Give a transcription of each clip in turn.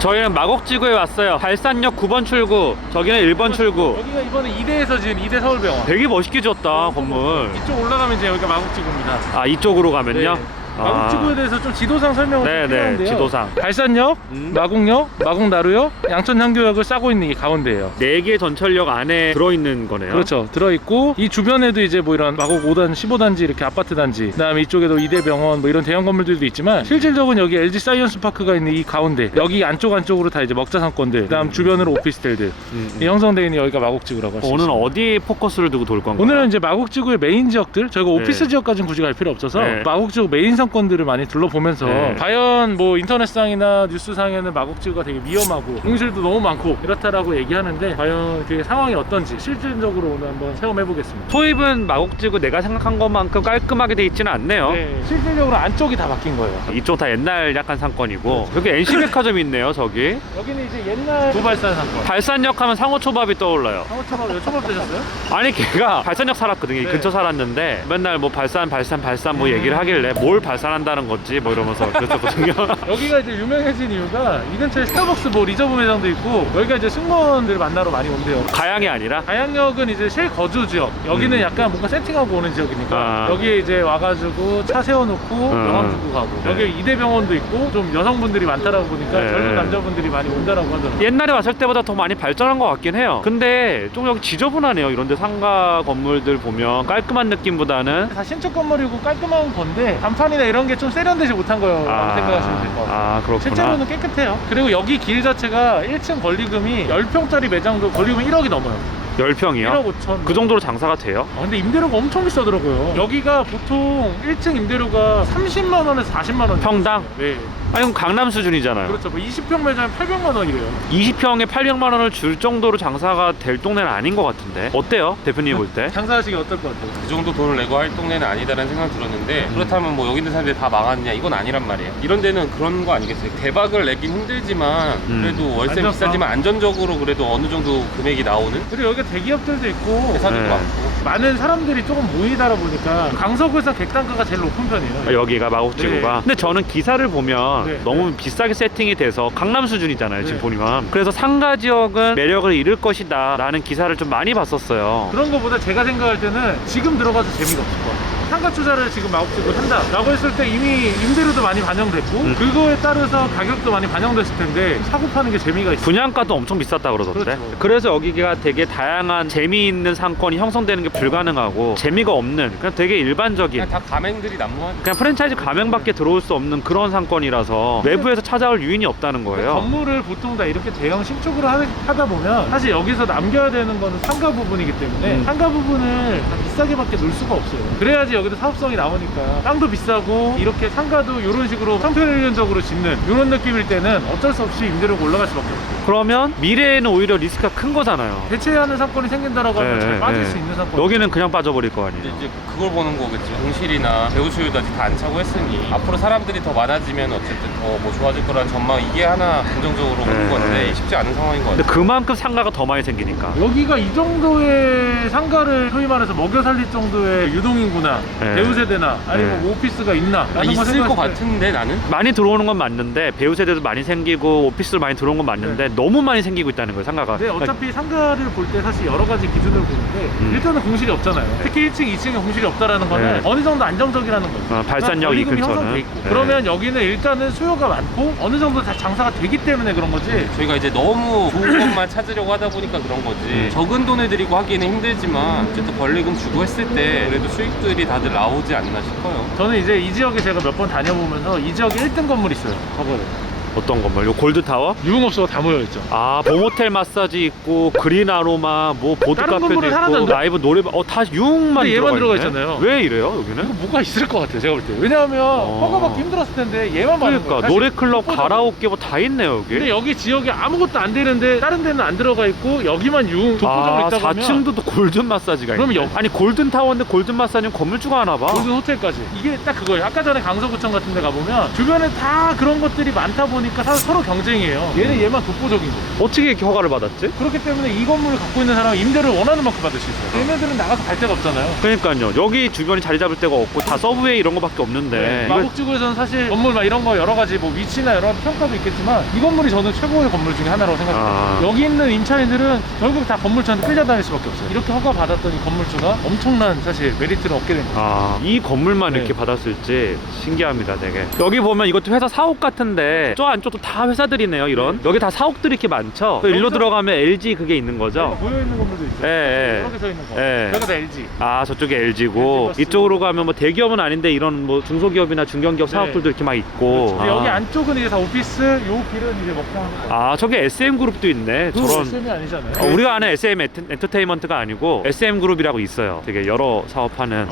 저희는 마곡지구에 왔어요. 발산역 9번 출구, 저기는 1번 출구. 여기가 이번에 2대에서 지은 2대 서울병원. 되게 멋있게 지었다 건물. 이쪽 올라가면 이제 여기가 마곡지구입니다. 아, 이쪽으로 가면요? 네. 마곡지구에 대해서 좀 지도상 설명을 좀 네네, 필요한데요. 지도상. 발산역, 마곡역, 마곡나루역, 양천향교역을 싸고 있는 게 가운데예요. 4개 전철역 안에 들어있는 거네요. 그렇죠. 들어있고 이 주변에도 이제 뭐 이런 마곡 5단, 15단지 이렇게 아파트 단지, 그다음에 이쪽에도 이대병원 뭐 이런 대형 건물들도 있지만 실질적으로 여기 LG 사이언스 파크가 있는 이 가운데 여기 안쪽으로 다 이제 먹자 상권들, 그다음 주변으로 오피스텔들 이 형성되어 있는 여기가 마곡지구라고 할 수 있습니다. 오늘은 어디 포커스를 두고 돌 건가요? 오늘은 이제 마곡지구의 메인 지역들, 저희가 오피스 네. 지역까지는 굳이 갈 필요 없어서 네. 마곡지구 메인 상권들을 많이 둘러보면서 네. 과연 뭐 인터넷상이나 뉴스상에는 마곡지구가 되게 위험하고 공실도 너무 많고 이렇다라고 얘기하는데 과연 그게 상황이 어떤지 실질적으로 오늘 한번 체험해보겠습니다. 소입은 마곡지구 내가 생각한 것만큼 깔끔하게 돼 있지는 않네요. 네, 실질적으로 안쪽이 다 바뀐 거예요. 이쪽 다 옛날 약간 상권이고 여기 NC백화점이 있네요. 저기 여기는 이제 옛날 도발산 상권. 발산역 하면 상호초밥이 떠올라요. 상호초밥, 초밥 드셨어요? 아니 걔가 발산역 살았거든요. 이 네. 근처 살았는데 맨날 뭐 발산 뭐 얘기를 하길래 뭘 발산한다는 건지 뭐 이러면서 그랬었거든요. 여기가 이제 유명해진 이유가 이 근처에 스타벅스 뭐 리저브 매장도 있고 여기가 이제 승무원들 만나러 많이 온대요. 가양이 아니라 가양역은 이제 실거주 지역, 여기는 약간 뭔가 세팅하고 오는 지역이니까 여기에 이제 와가지고 차 세워놓고 명함 주고 가고 네. 여기 이대병원도 있고 좀 여성분들이 많다라고 보니까 네. 젊은 남자분들이 많이 온다라고 하더라고요. 옛날에 왔을 때보다 더 많이 발전한 것 같긴 해요. 근데 좀 여기 지저분하네요. 이런데 상가 건물들 보면 깔끔한 느낌보다는 다 신축 건물이고 깔끔한 건데 간판이나 이런 게 좀 세련되지 못한 거라고 생각하시면 될 것 같아요. 아, 그렇구나. 실제로는 깨끗해요. 그리고 여기 길 자체가 1층 권리금이 10평짜리 매장도 권리금이 1억이 넘어요. 10평이요? 1억 5천. 그 정도로 장사가 돼요? 근데 임대료가 엄청 비싸더라고요. 여기가 보통 1층 임대료가 30만 원에서 40만 원. 평당? 네. 아니 그럼 강남 수준이잖아요. 그렇죠. 뭐 20평 매장에 800만 원이래요. 20평에 800만 원을 줄 정도로 장사가 될 동네는 아닌 것 같은데 어때요? 대표님이 볼 때? 장사하시기 어떨 것 같아요? 그 정도 돈을 내고 할 동네는 아니다라는 생각 들었는데 그렇다면 뭐 여기 있는 사람들이 다 망하느냐 이건 아니란 말이에요. 이런 데는 그런 거 아니겠어요? 대박을 내긴 힘들지만 그래도 월세 안전빵. 비싸지만 안전적으로 그래도 어느 정도 금액이 나오는 그리고 여기가 대기업들도 있고 회사들도 네. 많고 많은 사람들이 조금 모이다 보니까 강서구에서 객단가가 제일 높은 편이에요. 여기가 마곡지구가. 네. 근데 저는 기사를 보면 네. 너무 비싸게 세팅이 돼서 강남 수준이잖아요. 지금 네. 보니까. 그래서 상가 지역은 매력을 잃을 것이다 라는 기사를 좀 많이 봤었어요. 그런 거보다 제가 생각할 때는 지금 들어가서 재미가 없을 것 같아요. 상가 투자를 지금 마곡지구로 한다 라고 했을 때 이미 임대료도 많이 반영됐고 그거에 따라서 가격도 많이 반영됐을 텐데 사고 파는 게 재미가 있어요. 분양가도 엄청 비쌌다 그러던데. 그렇죠. 그래서 여기가 되게 다양한 재미있는 상권이 형성되는 게 불가능하고 재미가 없는 그냥 되게 일반적인 그냥 다 가맹들이 난무하죠. 그냥 프랜차이즈 가맹밖에 들어올 수 없는 그런 상권이라서 외부에서 찾아올 유인이 없다는 거예요. 건물을 보통 다 이렇게 대형 신축으로 하다 보면 사실 여기서 남겨야 되는 거는 상가 부분이기 때문에 상가 부분을 다 비싸게밖에 놓을 수가 없어요. 그래야지 여기도 사업성이 나오니까 땅도 비싸고 이렇게 상가도 이런 식으로 평평일련적으로 짓는 이런 느낌일 때는 어쩔 수 없이 임대료가 올라갈 수밖에 없어요. 그러면 미래에는 오히려 리스크가 큰 거잖아요. 대체하는 사건이 생긴다라고 하면 잘 빠질 수 있는 사건. 여기는 그냥 빠져버릴 거 근데 아니에요. 이제 그걸 보는 거겠지. 공실이나 배우 수요도 아직 다 안 차고 했으니 앞으로 사람들이 더 많아지면 어쨌든 더 뭐 좋아질 거라는 전망 이게 하나 긍정적으로 보는 건데 쉽지 않은 상황인 것 근데 같아요. 그만큼 상가가 더 많이 생기니까. 여기가 이 정도의 상가를 소위 말해서 먹여 살릴 정도의 유동인구나 네. 배우 세대나 아니면 네. 오피스가 있나 아, 있을 것 같은데 나는? 많이 들어오는 건 맞는데 배우 세대도 많이 생기고 오피스도 많이 들어온 건 맞는데 너무 많이 생기고 있다는 거예요. 상가가. 네, 어차피 상가를 볼 때 사실 여러 가지 기준을 보는데 일단은 공실이 없잖아요. 특히 1층, 2층에 공실이 없다라는 거는 네. 어느 정도 안정적이라는 거죠. 발산역 이 권리금이 근처는. 형성돼 있고. 네. 그러면 여기는 일단은 수요가 많고 어느 정도 다 장사가 되기 때문에 그런 거지. 저희가 이제 너무 좋은 것만 찾으려고 하다 보니까 그런 거지. 적은 돈을 들이고 하기는 힘들지만 어쨌든 권리금 주고 했을 때 그래도 수익들이 다들 나오지 않나 싶어요. 저는 이제 이 지역에 제가 몇 번 다녀보면서 이 지역에 1등 건물 있어요. 저거를. 어떤 건물? 요 골드타워? 유흥업소가 다 모여있죠. 아, 봄호텔 마사지 있고 그린 아로마 뭐 보드 다른 카페도 건물은 있고 하나도 안 들어- 라이브 노래방 다 유흥만 근데 얘만 들어가 있네? 있잖아요. 왜 이래요 여기는? 이거 뭐가 있을 것 같아요, 제가 볼 때. 왜냐하면 허가받기 힘들었을 텐데 얘만 받는 거예요. 그러니까 사실 노래클럽, 독보적으로. 가라오케 뭐 다 있네요 여기. 근데 여기 지역에 아무것도 안 되는데 다른 데는 안 들어가 있고 여기만 유흥 독보적으로 있다고 하면 4층도 또 골든 마사지가 그러면 있네. 아니 골든 타워인데 골든 마사지는 건물주가 하나 봐. 골든 호텔까지 이게 딱 그거예요. 아까 전에 강서구청 같은 데 가보면 주변에 다 그런 것들이 많다 보니까 보니까 서로 경쟁이에요. 얘는 얘만 독보적인 거. 어떻게 이렇게 허가를 받았지? 그렇기 때문에 이 건물을 갖고 있는 사람은 임대를 원하는 만큼 받을 수 있어요. 얘네들은 나가서 갈 데가 없잖아요. 그러니까요. 여기 주변이 자리 잡을 데가 없고 다 서브웨이 이런 거밖에 없는데 이거- 마곡지구에서는 사실 건물 막 이런 거 여러 가지 뭐 위치나 여러 가지 평가도 있겠지만 이 건물이 저는 최고의 건물 중에 하나라고 생각해요. 여기 있는 임차인들은 결국 다 건물주한테 끌려다닐 수밖에 없어요. 이렇게 허가 받았더니 건물주가 엄청난 사실 메리트를 얻게 된 거예요. 이 건물만 네. 이렇게 받았을지 신기합니다, 되게. 여기 보면 이것도 회사 사옥 같은데 저 안쪽도 다 회사들이네요, 이런. 여기 다 사옥들이 이렇게 많죠. 그 일로 들어가면 LG 그게 있는 거죠. 모여 있는 건물도 있어요. 예, 예. 이렇게 서 있는 거. 예. 여기가 다 LG. 아, 저쪽에 LG고 LG 이쪽으로 가면 뭐 대기업은 아닌데 이런 뭐 중소기업이나 중견기업 네. 사업들도 이렇게 막 있고. 근데 여기 안쪽은 이제 다 오피스, 요 길은 이제 먹방하는 거. 아, 저기 SM 그룹도 있네. 저런. SM이 아니잖아요. 우리가 아는 SM 엔터테인먼트가 아니고 SM 그룹이라고 있어요. 되게 여러 사업하는.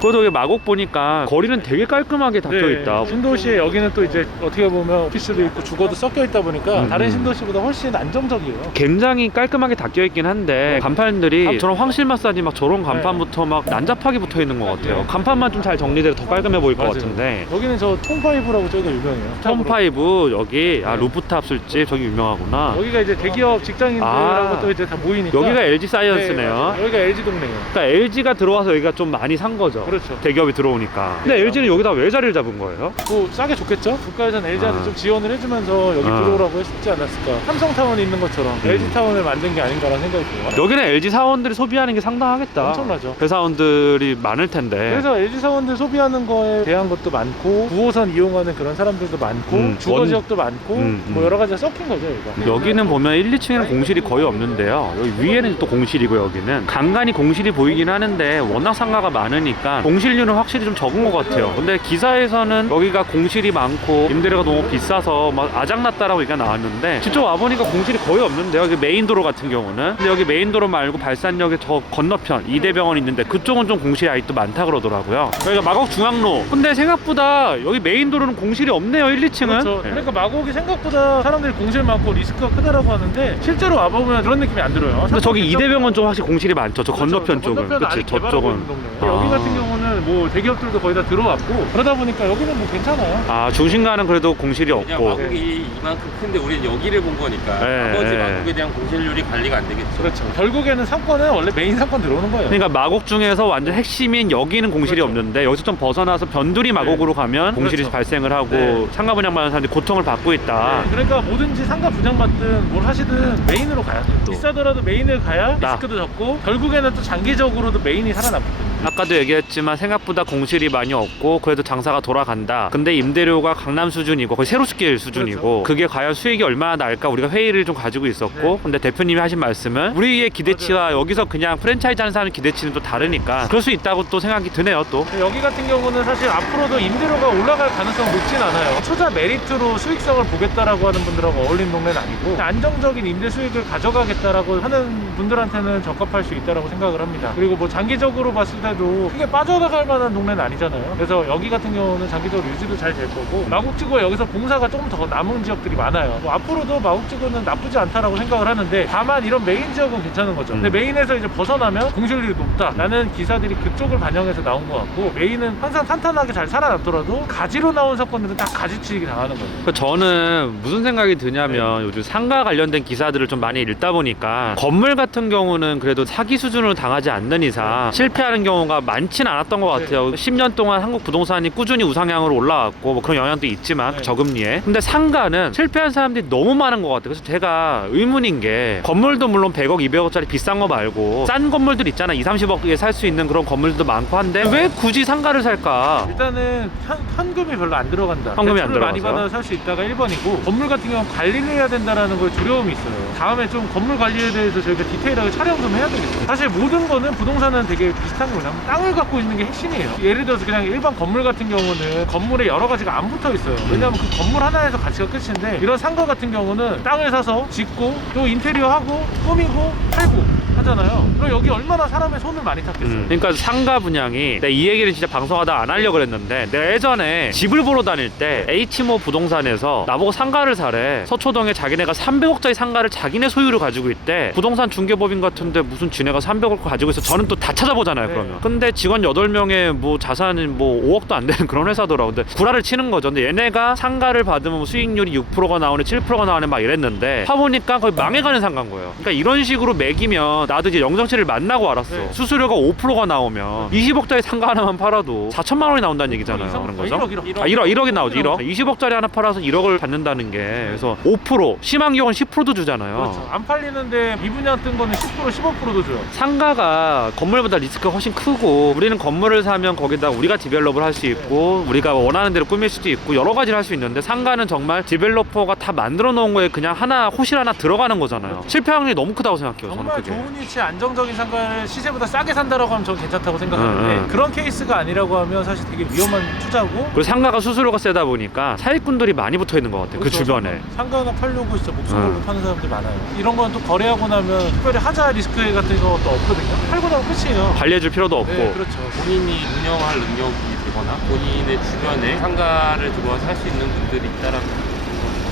그래도 여기 마곡 보니까 거리는 되게 깔끔하게 닫혀 있다. 신도시에 여기는 또 이제 어떻게 보면 오피스도 있고 주거도 섞여 있다 보니까 다른 신도시보다 훨씬 안정적이에요. 굉장히 깔끔하게 닫혀 있긴 한데 간판들이 저런 황실 마사지 막 저런 간판부터 막 난잡하게 붙어 있는 것 같아요. 간판만 좀 잘 정리돼도 더 깔끔해 보일 것 맞아요. 같은데. 여기는 저 톰파이브라고 저기가 유명해요. 톰파이브 여기 네. 루프탑 술집 저기 유명하구나. 여기가 이제 대기업 직장인들하고 또 이제 다 모이니까 여기가 LG 네, 사이언스네요. 맞아요. 여기가 LG 동네예요. 그러니까 LG가 들어와서 여기가 좀 많이 산 거죠. 그렇죠. 대기업이 들어오니까. 근데 LG는 여기다 왜 자리를 잡은 거예요? 뭐 싸게 좋겠죠? 국가에서는 LG한테 아. 좀 지원을 해주면서 여기 아. 들어오라고 했지 않았을까. 삼성타운이 있는 것처럼 LG타운을 만든 게 아닌가라는 생각이 들어요. 여기는 LG 사원들이 소비하는 게 상당하겠다. 엄청나죠. 회사원들이 많을 텐데. 그래서 LG 사원들 소비하는 거에 대한 것도 많고 9호선 이용하는 그런 사람들도 많고 주거 원- 지역도 많고 뭐 여러 가지가 섞인 거죠 여기가. 여기는 보면 1, 2층에는 공실이 거의 없는데요. 여기 위에는 또 공실이고 여기는 간간히 공실이 보이긴 하는데 워낙 상가가 많으니까 공실률은 확실히 좀 적은 것 같아요. 근데 기사에서는 여기가 공실이 많고 임대료가 너무 비싸서 막 아작났다라고 얘기가 나왔는데 직접 와보니까 공실이 거의 없는데요. 여기 메인도로 같은 경우는. 근데 여기 메인도로 말고 발산역에 저 건너편 이대병원 있는데 그쪽은 좀 공실이 아직도 많다 그러더라고요. 여기가 마곡중앙로. 근데 생각보다 여기 메인도로는 공실이 없네요. 1, 2층은. 그렇죠. 그러니까 마곡이 생각보다 사람들이 공실 많고 리스크가 크다라고 하는데 실제로 와보면 그런 느낌이 안 들어요. 근데 저기 이대병원 좀 확실히 공실이 많죠. 저 그렇죠. 건너편 쪽은. 건너편은 그치, 아직 개발하고 저쪽은. 있는 동네예요. 여기 같은 경우는 뭐 대기업들도 거의 다 들어왔고 그러다 보니까 여기는 뭐 괜찮아요. 아, 중심가는 그래도 공실이 그냥 없고. 마곡이 이만큼 큰데 우리는 여기를 본 거니까 네, 나머지 네. 마곡에 대한 공실률이 관리가 안 되겠죠. 그렇죠. 결국에는 상권은 원래 메인 상권 들어오는 거예요. 그러니까 마곡 중에서 완전 핵심인 여기는 공실이 그렇죠. 없는데 여기서 좀 벗어나서 변두리 마곡으로 가면 공실이 그렇죠. 발생을 하고 네. 상가 분양받는 사람들이 고통을 받고 있다. 그러니까 뭐든지 상가 분양받든 뭘 하시든 메인으로 가야 돼요. 비싸더라도 메인을 가야 리스크도 적고 결국에는 또 장기적으로도 메인이 살아남거든요. 아까도 얘기했지만 생각보다 공실이 많이 없고 그래도 장사가 돌아간다. 근데 임대료가 강남 수준이고 거의 세로스길 수준이고 그렇죠. 그게 과연 수익이 얼마나 날까 우리가 회의를 좀 가지고 있었고 네. 근데 대표님이 하신 말씀은 우리의 기대치와 여기서 그냥 프랜차이즈 하는 사람의 기대치는 또 다르니까 그럴 수 있다고 또 생각이 드네요 또. 여기 같은 경우는 사실 앞으로도 임대료가 올라갈 가능성은 높진 않아요. 투자 메리트로 수익성을 보겠다라고 하는 분들하고 어울리는 동네는 아니고 안정적인 임대 수익을 가져가겠다라고 하는 분들한테는 적합할 수 있다라고 생각을 합니다. 그리고 뭐 장기적으로 봤을 때도 크게 빠져나갈 만한 동네는 아니잖아요. 그래서 여기 같은 경우는 장기적으로 유지도 잘 될 거고 마곡지구가 여기서 봉사가 조금 더 남은 지역들이 많아요. 뭐 앞으로도 마곡지구는 나쁘지 않다라고 생각을 하는데 다만 이런 메인 지역은 괜찮은 거죠. 근데 메인에서 이제 벗어나면 공실률이 높다라는 기사들이 그쪽을 반영해서 나온 것 같고 메인은 항상 탄탄하게 잘 살아남더라도 가지로 나온 사건들은 딱 가지치기 당하는 거예요. 그 저는 무슨 생각이 드냐면 요즘 상가 관련된 기사들을 좀 많이 읽다 보니까 건물 같은 경우는 그래도 사기 수준으로 당하지 않는 이상 실패하는 경우가 많지는 않았던 것 같아요. 10년 동안 한국 부동산이 꾸준히 우상향으로 올라왔고 뭐 그런 영향도 있지만 그 저금리에. 근데 상가는 실패한 사람들이 너무 많은 것 같아요. 그래서 제가 의문인 게 건물도 물론 100억, 200억짜리 비싼 거 말고 싼 건물들 있잖아. 2, 30억에 살 수 있는 그런 건물들도 많고 한데 왜 굳이 상가를 살까? 일단은 현금이 별로 안 들어간다. 현금이 안 대출을 많이 들어가서? 받아 살 수 있다가 1번이고 건물 같은 경우는 관리를 해야 된다는 거에 두려움이 있어요. 다음에 좀 건물 관리에 대해서 저희가 디테일하게 촬영 좀 해야 되겠어요. 사실 모든 거는 부동산은 되게 비슷한 거냐면 땅을 갖고 있는 게 핵심이에요. 예를 들어서 그냥 일반 건물 같은 경우는 건물에 여러 가지가 안 붙어 있어요. 왜냐하면 그 건물 하나에서 가치가 끝인데 이런 상가 같은 경우는 땅을 사서 짓고 또 인테리어 하고 꾸미고 팔고 하잖아요. 그럼 여기 얼마나 사람의 손을 많이 탔겠어요. 그러니까 상가 분양이 내가 이 얘기를 진짜 방송하다 안 하려고 그랬는데 내가 예전에 집을 보러 다닐 때 H모 부동산에서 나보고 상가를 사래. 서초동에 자기네가 300억짜리 상가를 자기네 소유를 가지고 있대. 부동산 중개법인 같은데 무슨 지네가 300억 가지고 있어. 저는 또 다 찾아보잖아요. 네. 그러면 근데 직원 8명에 뭐 자산이 뭐 5억도 안 되는 그런 회사더라고. 근데 구라를 치는 거죠. 근데 얘네가 상가를 받으면 뭐 수익률이 6%가 나오네 7%가 나오네 막 이랬는데 파보니까 거의 망해가는 상가인 거예요. 그러니까 이런 식으로 매기면 나도 이제 영정씨를 만나고 알았어. 네. 수수료가 5%가 나오면 20억짜리 상가 하나만 팔아도 4천만 원이 나온다는 얘기잖아요. 이상? 그런 거죠? 1억. 아, 1억이 나오지. 1억. 20억짜리 하나 팔아서 1억을 받는다는 게 그래서 5% 심한 경우는 10%도 주잖아요. 그렇죠. 안 팔리는데 미분양 뜬 거는 10% 15%도 줘요. 상가가 건물보다 리스크가 훨씬 크고 우리는 건물을 사면 거기다 우리가 디벨롭을 할 수 있고 우리가 원하는 대로 꾸밀 수도 있고 여러 가지를 할 수 있는데 상가는 정말 디벨로퍼가 다 만들어 놓은 거에 그냥 하나 호실 하나 들어가는 거잖아요. 실패 확률이 너무 크다고 생각해요. 저는 정말 그게. 좋은 위치에 안정적인 상가를 시세보다 싸게 산다라고 하면 저는 괜찮다고 생각하는데 응. 그런 케이스가 아니라고 하면 사실 되게 위험한 투자고. 그리고 상가가 수수료가 세다 보니까 사기꾼들이 많이 붙어 있는 것 같아요. 그 그렇죠. 주변에. 상가 하나 팔려고 진짜 목숨 걸고 파는 사람들이 많아요. 이런 건 또 거래하고 나면 특별히 하자 리스크 같은 것도 없거든요. 팔고 나면 끝이에요. 관리해줄 필요도 없고. 네, 그렇죠. 본인이 운영할 능력이 되거나 본인의 주변에 상가를 들어와서 할 수 있는 분들이 있다라는 건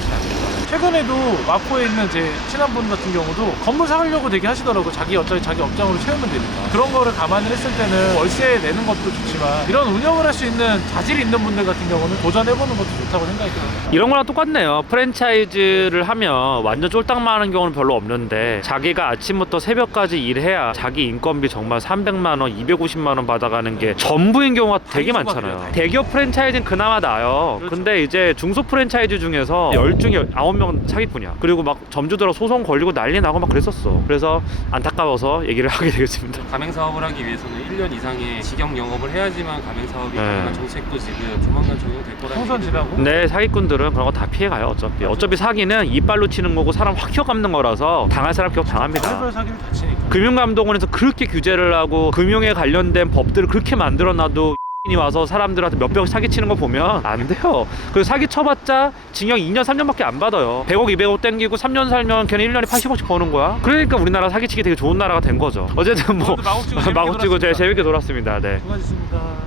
좋지 않을까. 최근에도 마포에 있는 제 친한분 같은 경우도 건물 사려고 되게 하시더라고요. 어차피 자기 업장으로 채우면 되니까. 그런 거를 감안을 했을 때는 월세 내는 것도 좋지만 이런 운영을 할 수 있는 자질이 있는 분들 같은 경우는 도전해보는 것도 좋다고 생각이 들어요. 이런 거랑 똑같네요. 프랜차이즈를 하면 완전 쫄딱만 하는 경우는 별로 없는데 자기가 아침부터 새벽까지 일해야 자기 인건비 정말 300만 원, 250만 원 받아가는 게 전부인 경우가 되게 수가 많잖아요. 돼요. 대기업 프랜차이즈는 그나마 나아요. 그렇죠. 근데 이제 중소 프랜차이즈 중에서 10중에 9명은 사기꾼이야. 그리고 막 점주들하고 소송 걸리고 난리 나고 막 그랬었어. 그래서 안타까워서 얘기를 하게 되겠습니다. 가맹 사업을 하기 위해서는 1년 이상의 직영 영업을 해야지만 가맹 사업이 네. 가능한 정책도 지금 조만간 적용될 거라는 총선 얘기를 지나고 근데 사기꾼들은 그런 거 다 피해가요. 어차피 사기는 이빨로 치는 거고 사람 확 휘어감는 거라서 당할 사람 기억 당합니다. 별별 사기를 다 치니까. 금융감독원에서 그렇게 규제를 하고 금융에 관련된 법들을 그렇게 만들어놔도 이 와서 사람들한테 몇백억 사기치는 거 보면 안 돼요. 그리고 사기 쳐봤자 징역 2년 3년밖에 안 받아요. 100억 200억 땡기고 3년 살면 걔는 1년에 80억씩 버는 거야. 그러니까 우리나라 사기치기 되게 좋은 나라가 된 거죠. 어쨌든 뭐 마곡지구 재밌게 마곡지구 놀았습니다. 재밌게 놀았습니다. 네. 수고하셨습니다.